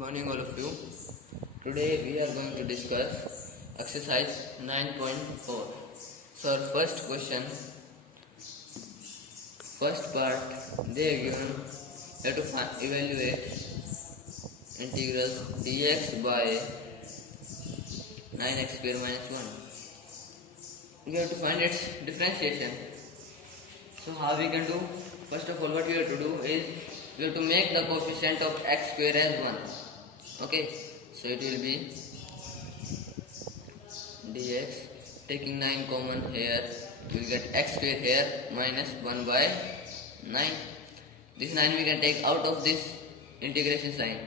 Morning all of you. Today we are going to discuss exercise 9.4. So our first question, first part, they are given how to evaluate integrals dx by 9x square minus 1. We have to find its differentiation. So how we can do? First of all, what we have to do is we have to make the coefficient of x square as 1. Okay, so it will be dx, taking 9 common here, we will get x square here minus 1 by 9. This 9 we can take out of this integration sign.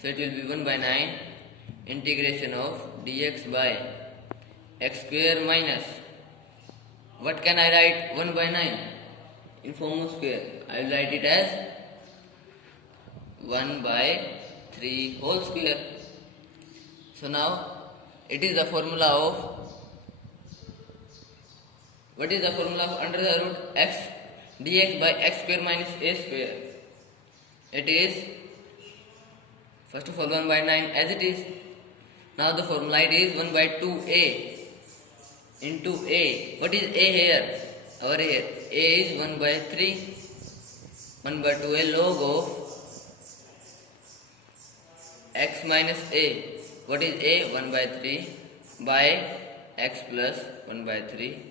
So it will be 1 by 9 integration of dx by x square minus, what can I write 1 by 9 in form of square? I will write it as 1 by 3 whole square. So now it is the formula of, what is the formula of under the root x dx by x square minus a square? It is first of all 1 by 9 as it is. Now the formula it is 1 by 2a into a. What is a here? Over here a is 1 by 3. 1 by 2a log of x minus a. What is a? 1 by 3 by x plus 1 by 3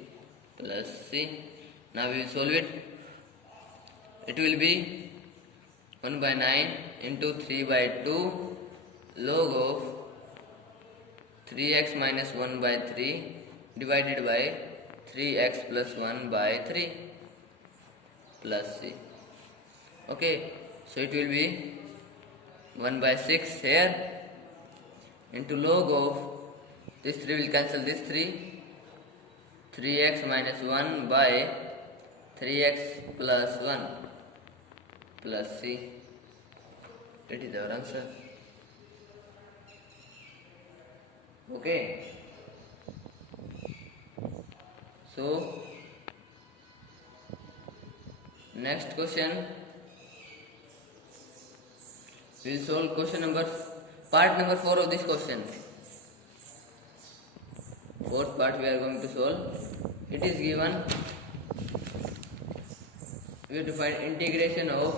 plus c. Now we will solve it. It will be 1 by 9 into 3 by 2 log of 3x minus 1 by 3 divided by 3x plus 1 by 3 plus c. Okay, so it will be 1 by 6 here into log of this 3 will cancel this 3x minus 1 by 3x plus 1 plus c. That is our answer. Okay, so next question, we will solve part number 4 of this question. Fourth part we are going to solve. It is given, we have to find integration of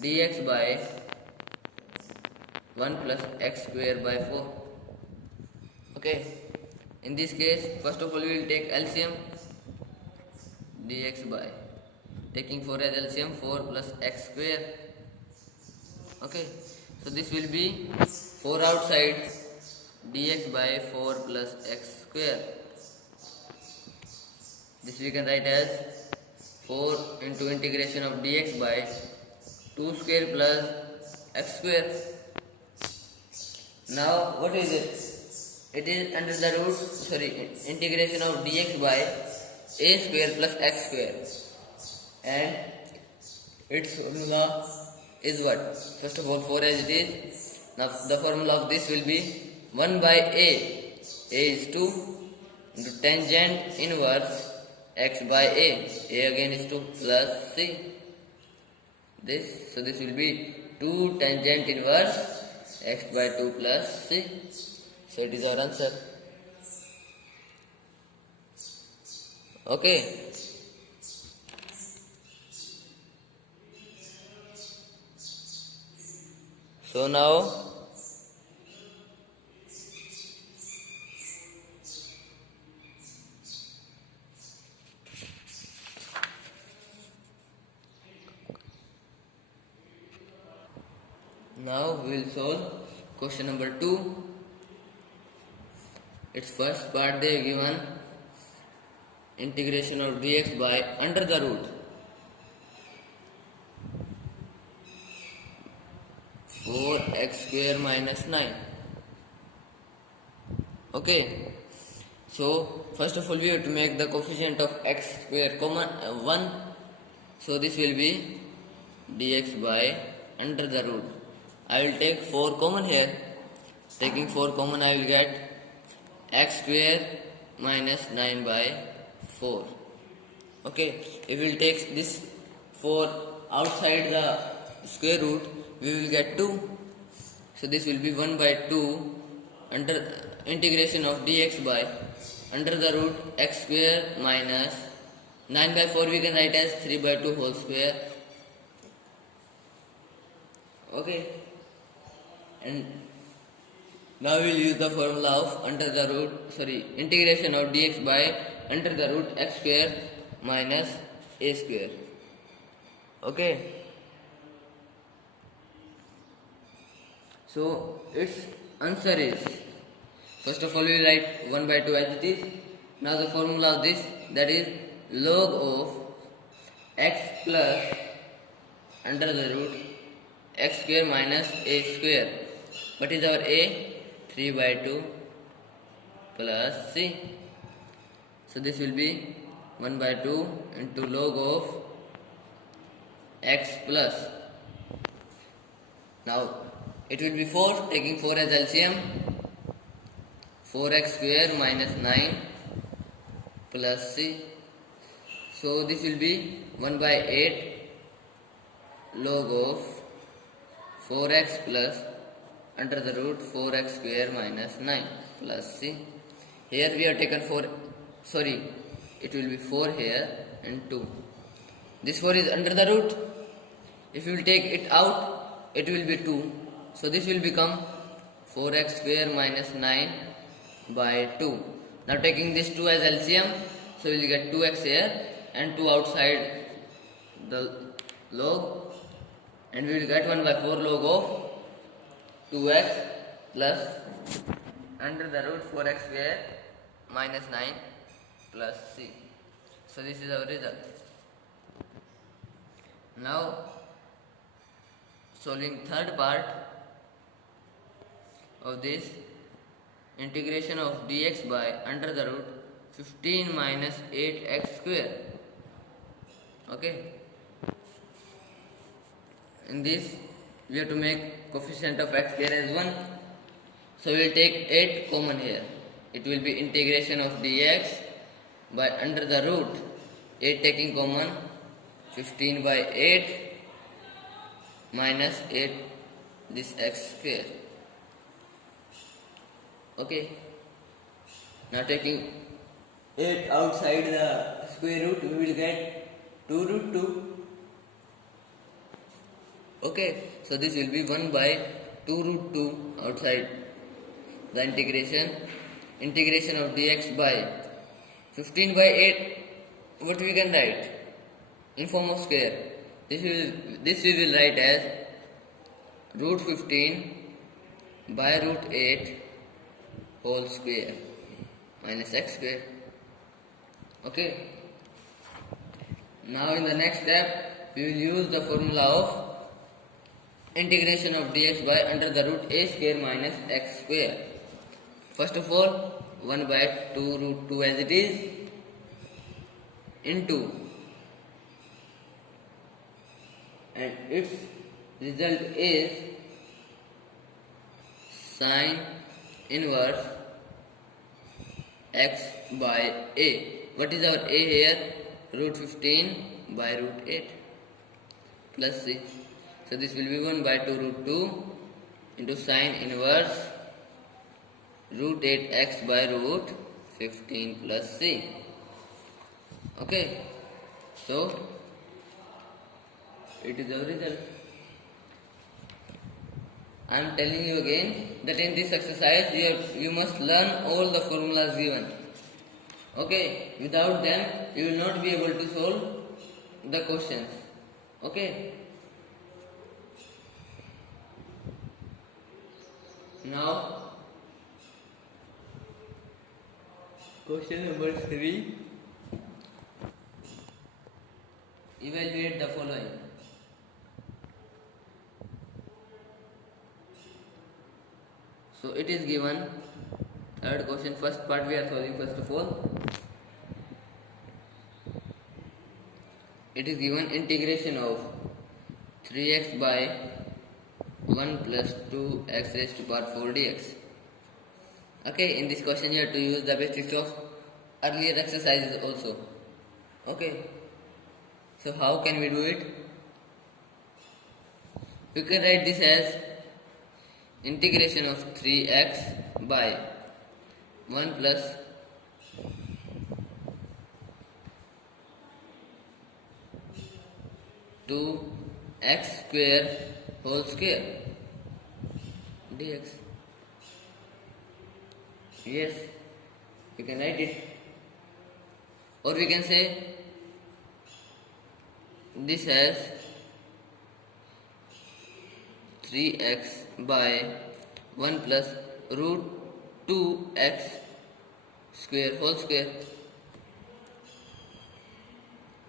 dx by 1 plus x square by 4. Okay, in this case first of all we will take LCM. Dx by, taking 4 as LCM, 4 plus x square. Okay, so this will be 4 outside, dx by 4 plus x square. This we can write as 4 into integration of dx by 2 square plus x square. Now what is it? It is under the root, integration of dx by a square plus x square, and its formula is what? First of all 4 as it is. Now the formula of this will be 1 by a is 2 into tangent inverse x by a again is 2 plus c. This, so this will be 2 tangent inverse x by 2 plus c. So it is our answer. Okay. So now we will solve question number 2. Its first part they have given integration of dx by under the root 4x square minus 9. Okay, so first of all we have to make the coefficient of x square common 1. So this will be dx by under the root. I will take 4 common here. Taking 4 common I will get x square minus 9 by 4. Okay, if we will take this 4 outside the square root, we will get 2. So this will be 1 by 2 under integration of dx by under the root x square minus 9 by 4 we can write as 3 by 2 whole square. Okay, and now we will use the formula of integration of dx by under the root x square minus a square. Okay, so its answer is, first of all we will write 1 by 2 as it is. Now the formula of this, that is log of x plus under the root x square minus a square. What is our a? 3 by 2 plus c. So this will be 1 by 2 into log of x plus. Now it will be 4, taking 4 as LCM. 4x square minus 9 plus c. So this will be 1 by 8 log of 4x plus under the root 4x square minus 9 plus c. Here we have taken 4, it will be 4 here and 2. This 4 is under the root. If you will take it out, it will be 2. So this will become 4x square minus 9 by 2. Now taking this 2 as LCM, so we will get 2x here and 2 outside the log, and we will get 1 by 4 log of 2x plus under the root 4x square minus 9 plus c. So this is our result. Now solving third part of this, integration of dx by under the root 15 minus 8x square. Okay, in this we have to make coefficient of x square as 1. So we will take 8 common here. It will be integration of dx by under the root 8 taking common 15 by 8 minus 8 this x square. Okay, now taking 8 outside the square root, we will get 2 root 2. Okay, so this will be 1 by 2 root 2 outside the integration of dx by 15 by 8. What we can write in form of square? This we will write as root 15 by root 8 whole square minus x square. Okay, now in the next step we will use the formula of integration of dx by under the root a square minus x square. First of all, 1 by 2 root 2 as it is into, and its result is sine inverse x by a. What is our a here? Root 15 by root 8 plus c. So this will be 1 by 2 root 2 into sine inverse root 8x by root 15 plus c. Okay, so it is our result. I am telling you again that in this exercise you must learn all the formulas given. Okay, without them you will not be able to solve the questions. Okay, now question number 3. Evaluate the following. So it is given, third question, first part we are solving first of all. It is given integration of 3x by 1 plus 2x raised to power 4 dx. Okay, in this question you have to use the basics of earlier exercises also. Okay, so how can we do it? We can write this as integration of 3x by 1 plus 2x square whole square dx. Yes, we can write it, or we can say this as 3x by 1 plus root 2x square whole square.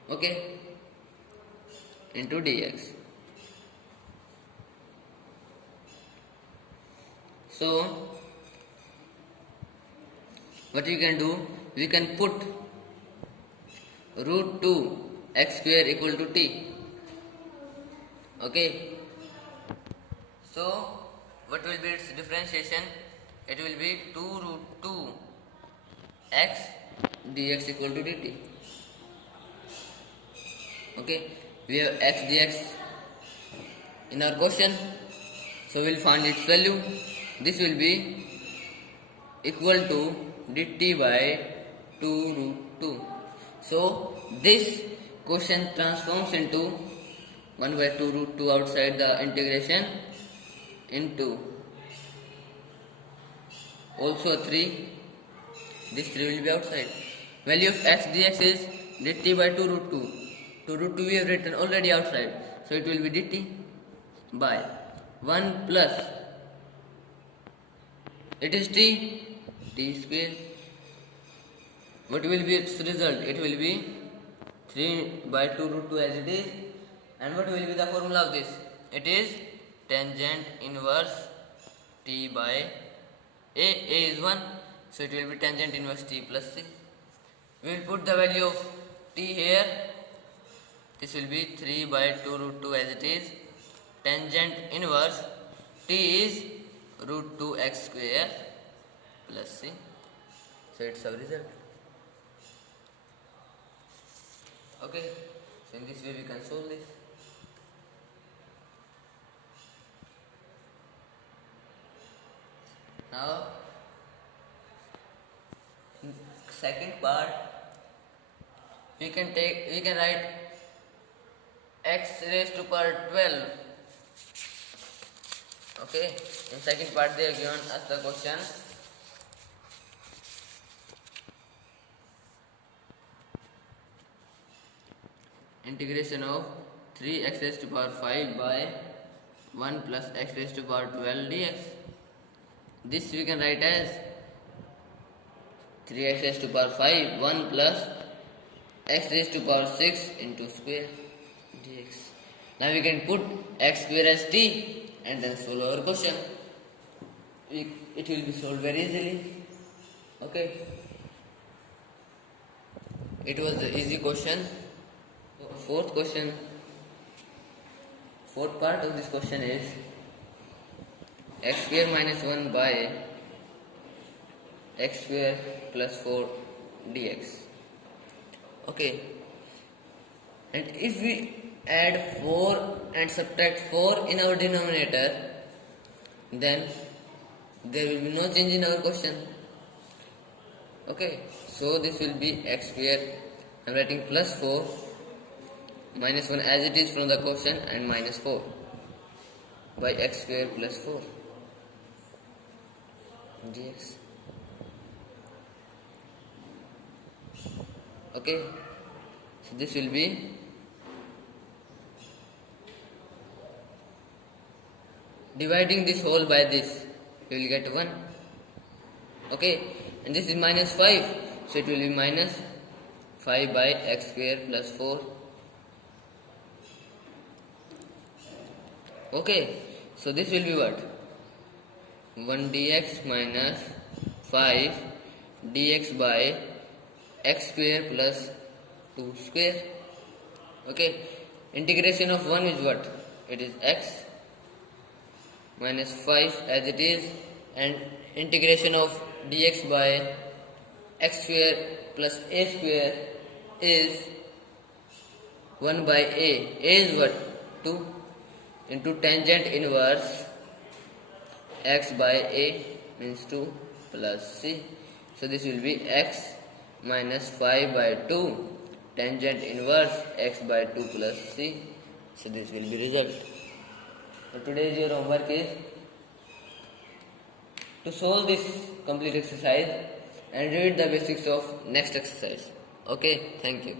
Okay, into dx. So what we can do, we can put root 2 x square equal to t. Okay, so what will be its differentiation? It will be 2 root 2 x dx equal to dt. Okay, we have x dx in our question, so we will find its value. This will be equal to dt by 2 root 2. So this question transforms into 1 by 2 root 2 outside the integration into also 3. This 3 will be outside. Value of x dx is dt by 2 root 2. 2 root 2 we have written already outside, so it will be dt by 1 plus, it is t square. What will be its result? It will be 3 by 2 root 2 as it is. And what will be the formula of this? It is tangent inverse t by a. A is 1, so it will be tangent inverse t plus c. We will put the value of t here. This will be 3 by 2 root 2 as it is. Tangent inverse t is root 2 x square plus c. So it's our result. Okay, so in this way we can solve this. Now, in second part, we can write x raised to power 12. Okay, in second part they have given us the question. Integration of 3x raised to power 5 by 1 plus x raised to power 12 dx. This we can write as 3x raised to power 5 1 plus x raised to power 6 into square dx. Now we can put x square as t and then solve our question. It will be solved very easily. Okay, it was the easy question. Fourth part of this question is x square minus 1 by x square plus 4 dx. Okay, and if we add 4 and subtract 4 in our denominator, then there will be no change in our question. Okay, so this will be x square, I am writing plus 4, minus 1 as it is from the question, and minus 4 by x square plus 4 dx. Okay, so this will be dividing this whole by this, you will get 1. Okay, and this is minus 5, so it will be minus 5 by x square plus 4. Okay, so this will be what? 1 dx minus 5 dx by x square plus 2 square. Okay, integration of 1 is what? It is x minus 5 as it is, and integration of dx by x square plus a square is 1 by a. A is what? 2 into tangent inverse x by a means 2 plus c. So this will be x minus 5 by 2 tangent inverse x by 2 plus c. So this will be result. So today's your homework is to solve this complete exercise and read the basics of next exercise. Okay, thank you.